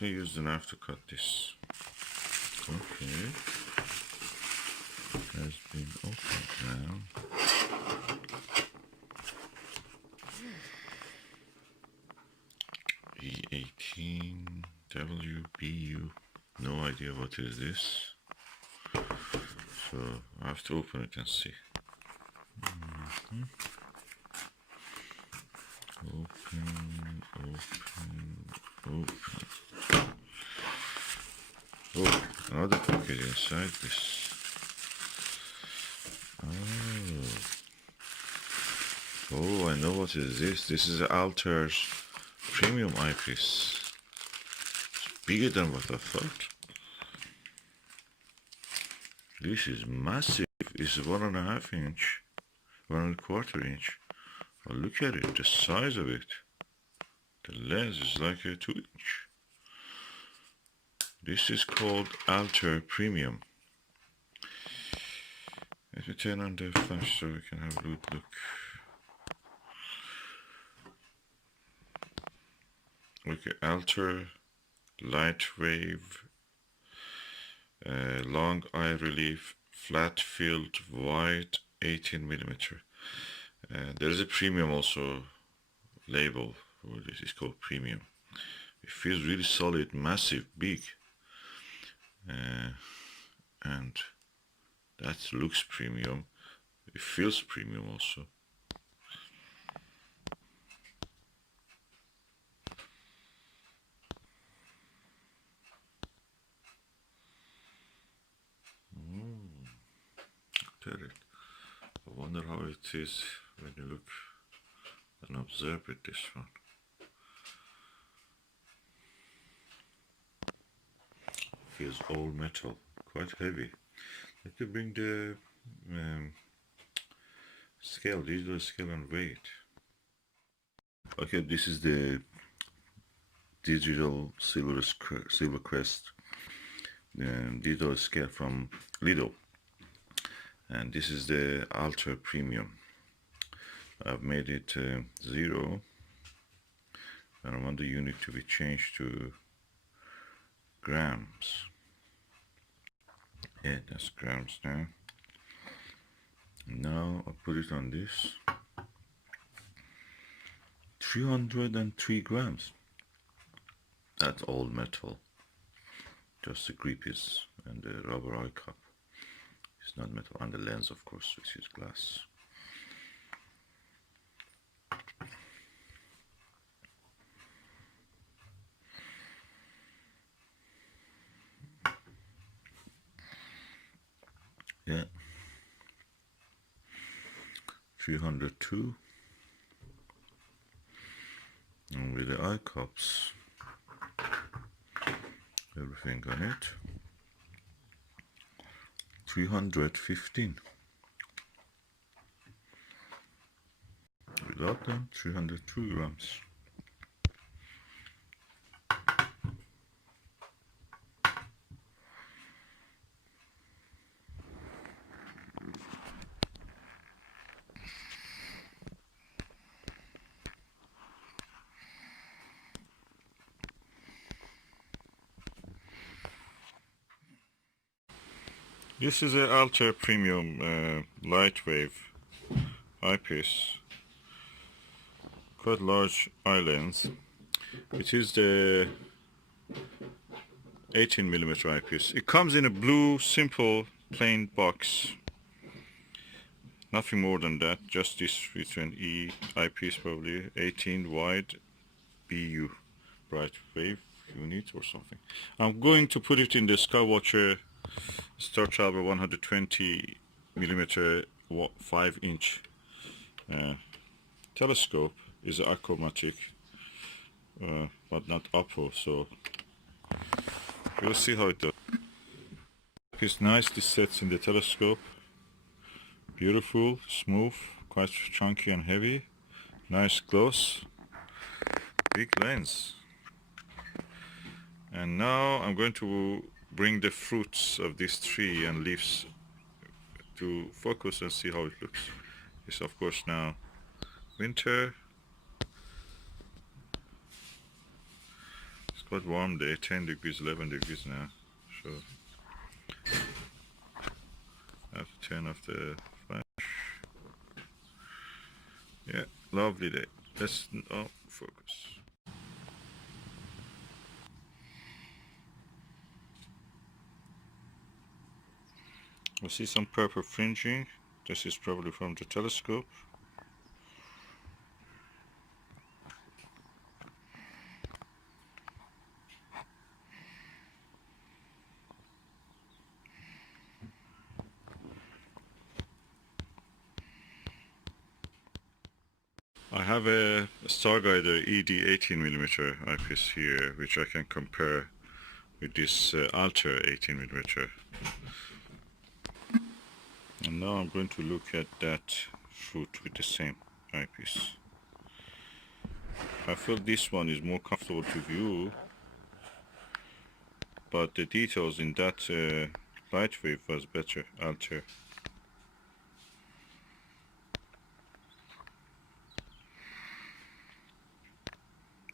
Let me use the knife to cut this. Okay. Has been opened now. E18 WBU. No idea what is this. So I have to open it and see. Open. Oh, another package inside this. Oh, I know what is this. This is Altair's premium eyepiece. It's bigger than what I thought. This is massive. It's 1.5 inch, 1.25 inch. Oh, look at it, the size of it. The lens is like a 2 inch. This is called Altair Premium. Let me turn on the flash so we can have a good look. Okay, Altair Lightwave, long eye relief, Flatfield, wide, 18mm. There is a premium also label for this. It's called premium. It feels really solid, massive, big, and that looks premium. It feels premium also. Look at it. I wonder how it is when you look and observe with this one. Feels all metal, quite heavy. Let me bring the scale, digital scale and weight. Okay, this is the digital silver crest digital scale from Lidl, and this is the Altair Premium. I've made it 0, and I want the unit to be changed to grams. Yeah, that's grams now. Now I put it on this. 303 grams. That's all metal. Just the grip is and the rubber eye cup. It's not metal, and the lens, of course, which is glass. Yeah, 302, and with the eye cups, everything on it, 315. Without them, 302 grams. This is an Altair Premium Lightwave eyepiece. Quite large eye lens. It is the 18mm eyepiece. It comes in a blue, simple, plain box. Nothing more than that. Just this between E eyepiece, probably 18 wide BU, bright wave unit or something. I'm going to put it in the Skywatcher StarTravel 120mm 5-inch telescope. Is achromatic, but not Apo, so we'll see how it does. It's nicely sets in the telescope. Beautiful, smooth, quite chunky and heavy. Nice gloss. Big lens. And now I'm going to bring the fruits of this tree and leaves to focus and see how it looks. It's of course now winter. It's quite warm day, 10 degrees, 11 degrees now. So I have to turn off the flash. Yeah, lovely day. Let's focus. I see some purple fringing. This is probably from the telescope. I have a Starguider ED 18mm eyepiece here, which I can compare with this Altair 18mm. And now I'm going to look at that shoot with the same eyepiece. I feel this one is more comfortable to view, but the details in that Lightwave was better, Altair.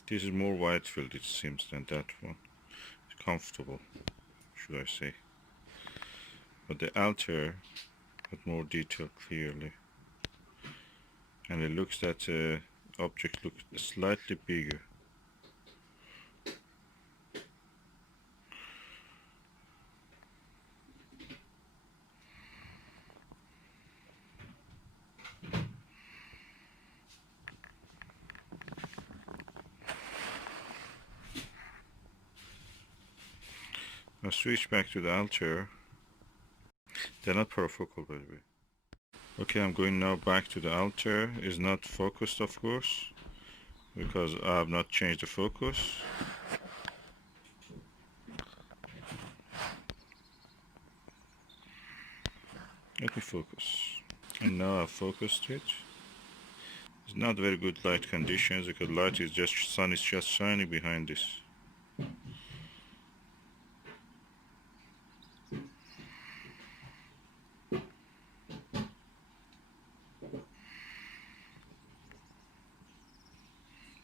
This is more wide field, it seems, than that one. It's comfortable, should I say. But the Altair had more detail clearly. And it looks that object looks slightly bigger. I'll switch back to the Altair. They're not parafocal, by the way. Okay, I'm going now back to the Altair. It's not focused, of course, because I have not changed the focus. Let me focus. And now I've focused it. It's not very good light conditions because sun is just shining behind this.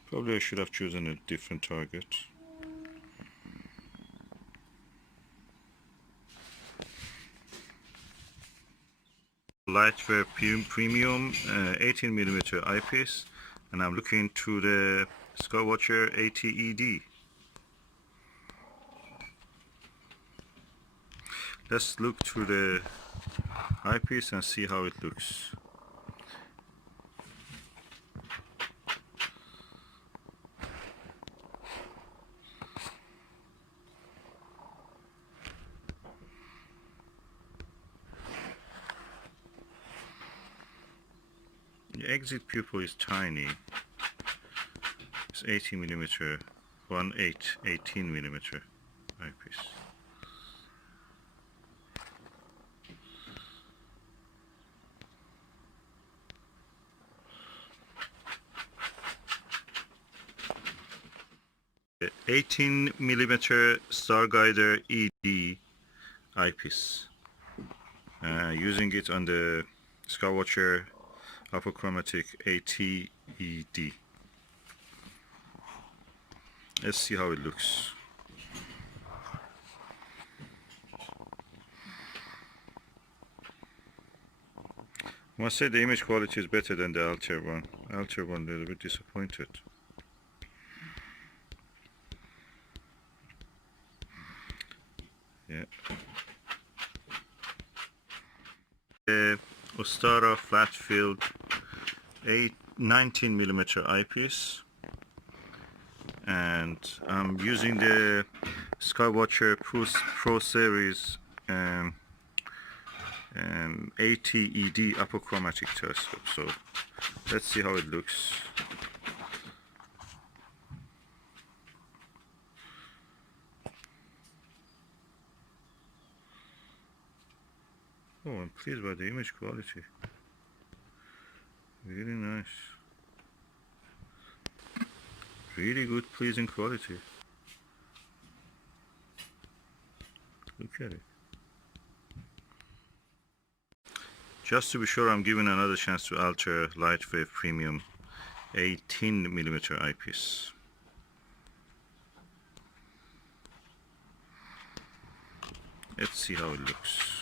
Probably I should have chosen a different target. Lightwave Premium 18mm eyepiece, and I'm looking to the Skywatcher ED. Let's look through the eyepiece and see how it looks. The exit pupil is tiny. It's 18mm, 18mm eyepiece. The 18mm Starguider ED eyepiece. Using it on the Skywatcher Apochromatic ED. Let's see how it looks. I must say the image quality is better than the Altair one. Altair one, a little bit disappointed. Yeah. Ostara Flatfield 19mm eyepiece, and I'm using the Skywatcher Pro Series AT ED Apochromatic telescope. So let's see how it looks. Oh, I'm pleased by the image quality. Really nice. Really good, pleasing quality. Look at it. Just to be sure, I'm giving another chance to Altair Lightwave Premium 18mm eyepiece. let's see how it looks.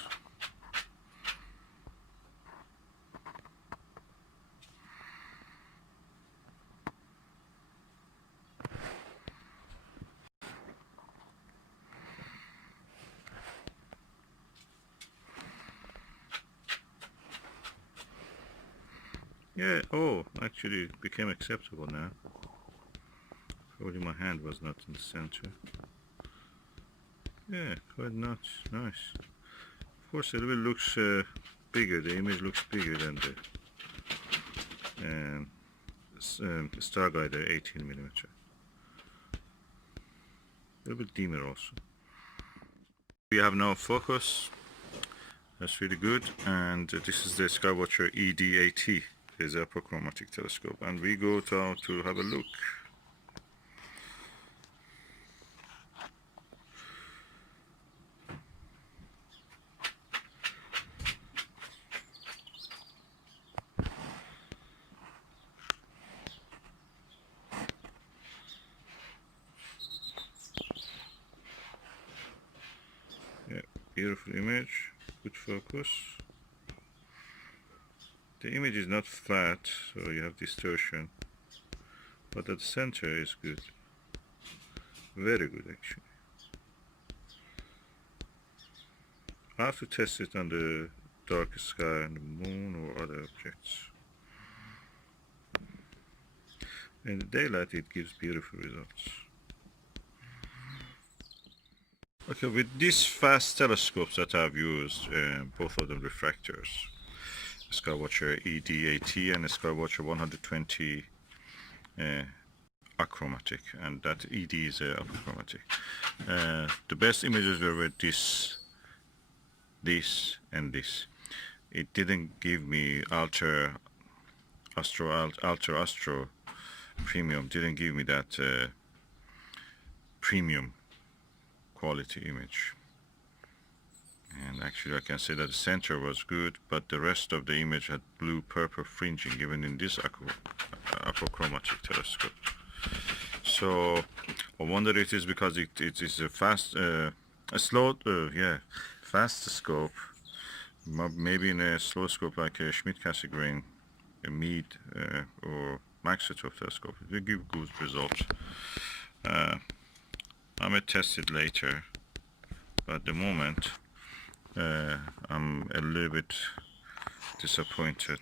Yeah, oh, actually it became acceptable now. Probably my hand was not in the center. Yeah, quite nice. Of course, it will looks bigger. The image looks bigger than the Starguider 18mm. A little bit dimmer also. We have now focus. That's really good. And this is the Skywatcher ED is a Apochromatic telescope. And we go down to have a look. Yeah, beautiful image, good focus. The image is not flat, so you have distortion, but at the center is good. Very good actually. I have to test it on the dark sky and the moon or other objects. In the daylight it gives beautiful results. Okay, with these fast telescopes that I've used, both of them refractors, Skywatcher ED and the Skywatcher 120 Achromatic, and that ED is Apochromatic. The best images were with this, and this. It didn't give me Altair Astro Premium, didn't give me that premium quality image. And actually I can say that the center was good, but the rest of the image had blue-purple fringing, even in this Apochromatic telescope. So I wonder if it is because it is a fast, fast scope. Maybe in a slow scope like a Schmidt-Cassegrain, a Mead or Maksutov telescope, it will give good results. I may test it later, but at the moment I'm a little bit disappointed.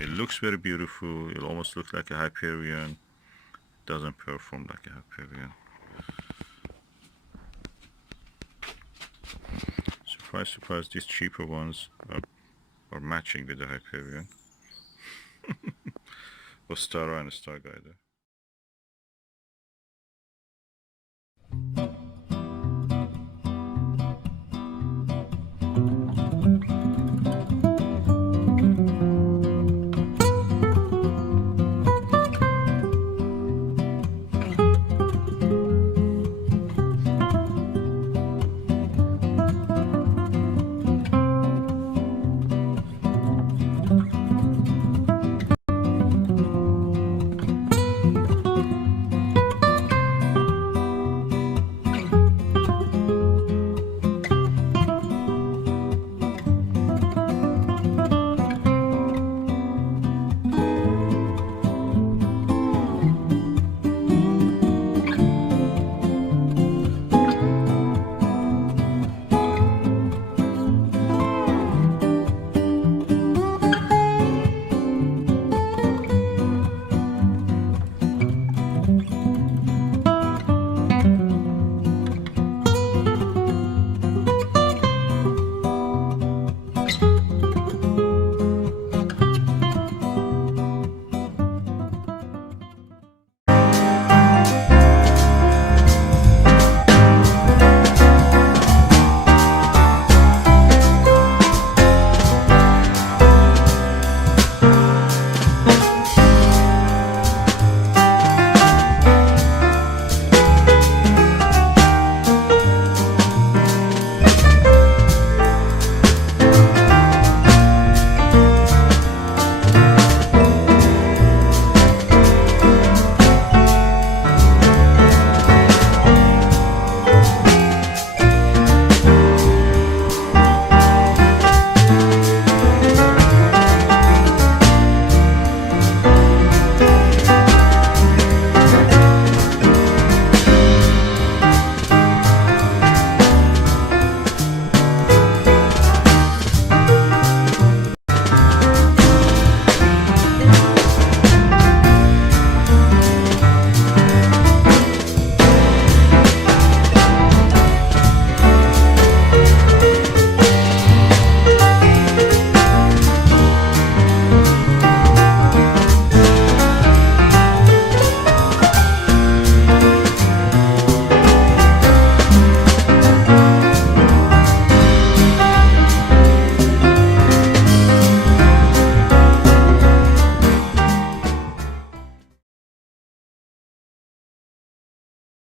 It looks very beautiful, it almost looks like a Hyperion, doesn't perform like a Hyperion. Surprise, surprise, these cheaper ones are matching with the Hyperion. Ostara and Starguider.